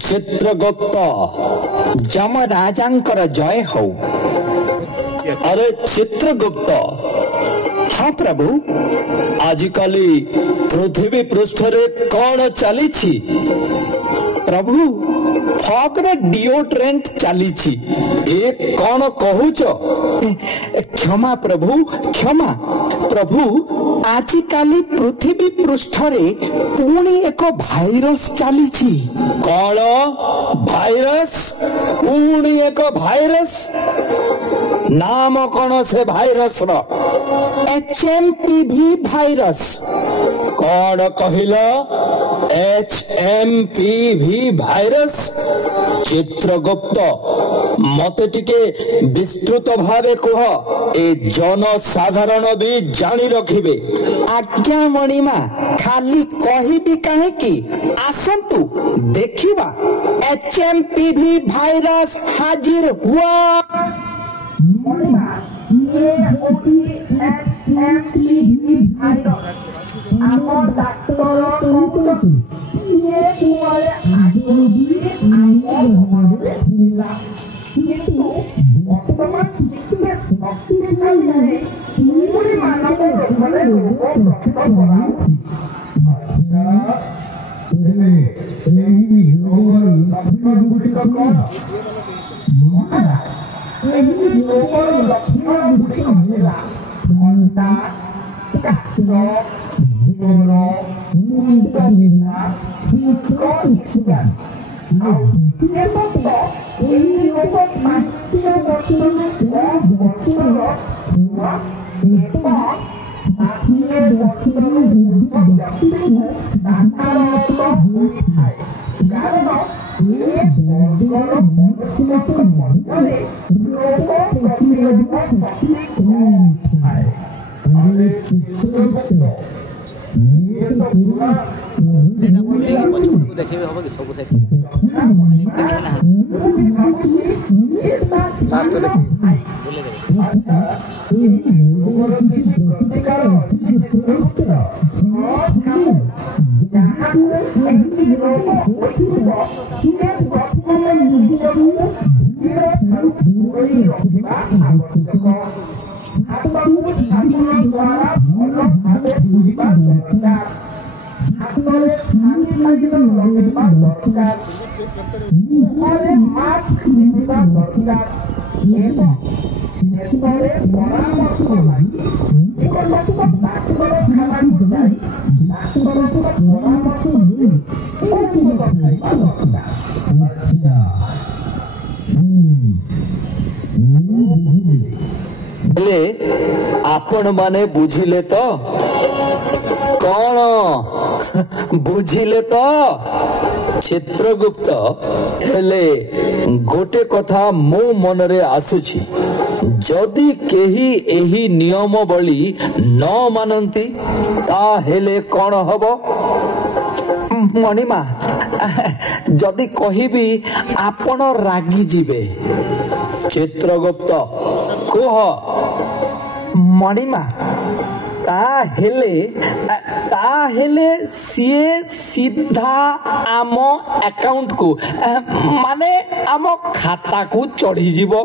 चित्रगुप्त यमराजांकर जय हो। अरे चित्रगुप्त, हाँ प्रभु, आजिकल पृथ्वी पृष्ठ रे कौन चली प्रभु? फॉगरे डिओड्रेंट चली कौन कहूच? क्षमा प्रभु, क्षमा प्रभु। आजिकाली पृथ्वी पृष्ठ रे पुणी एक भाइरस चली। कौन भाइरस? पुणी एक भाइरस? नाम कौन से भाइरस रो? HMPV virus. कौन कहिला? HMPV virus. चित्रगुप्त, मते टिके विस्तृत भावे कह, ए जनसाधारण भी जानी रखिबे। आज्ञा मणिमा, खाली कहिबी काहे कि? आसंतु देखिबा। HMPV भाइरस हाजिर हुआ। मणिमा, ये होती HMPV भाइरस। आम डाक्टर कहते ये तुम्हारे आगे भी आगे मिला, किंतु वर्तमान शिक्षण शक्तिशाली है। पूरी मानव रोगों रोगों रक्त बढ़ा लक्षण गुड़िक कौन? लक्षण गुड़िक मिला घंटा काश मुंडा मिला कौन किया? ये तो ये लोग मास्टर वर्तमान वर्तमान हुआ तो आखिर वर्तमान व्यक्ति को आत्मा है। कारण ये वर्तमान मनुष्य के मन में लोगों प्रतिरोधक शक्ति है। अरे चित्रगुप्त, ये तो पूरा एटा बोले पछुट को देखेबे होबो कि सब साइड देखि ना लास्ट तो देखि बोले देबे। अच्छा, ये लोगों की प्रतिकार चित्रगुप्त जहां एंटी लोगों को किने वर्तमान युग में धीरे धीरे रखिबा आवश्यक। आत्माओं साधना द्वारा भला भावे जीवा दरकार। आत्माओं साधना लगेबा दरकार। मुहरे मास्क जीवा दरकार। एवं नेतरे परामर्श लागि एक लोक डाक्टर खाना जाई डाक्टर को परामर्श मिली ओ सुन खाइबा दरकार। अच्छा, बोले आपण माने बुझिले तो? कौन बुझिले तो? चित्रगुप्त, हेले गोटे कथा मो मनरे आसुछि, जदि केही एही नियमावली न मानंती ता हेले कौन हबो? मणिमा, जदि कहिबी आपण रागी जिबे। चित्रगुप्त, कह मणिमा, ताहेले सीए सीधा आम अकाउंट को माने आम खाता को चढ़ी जीवो।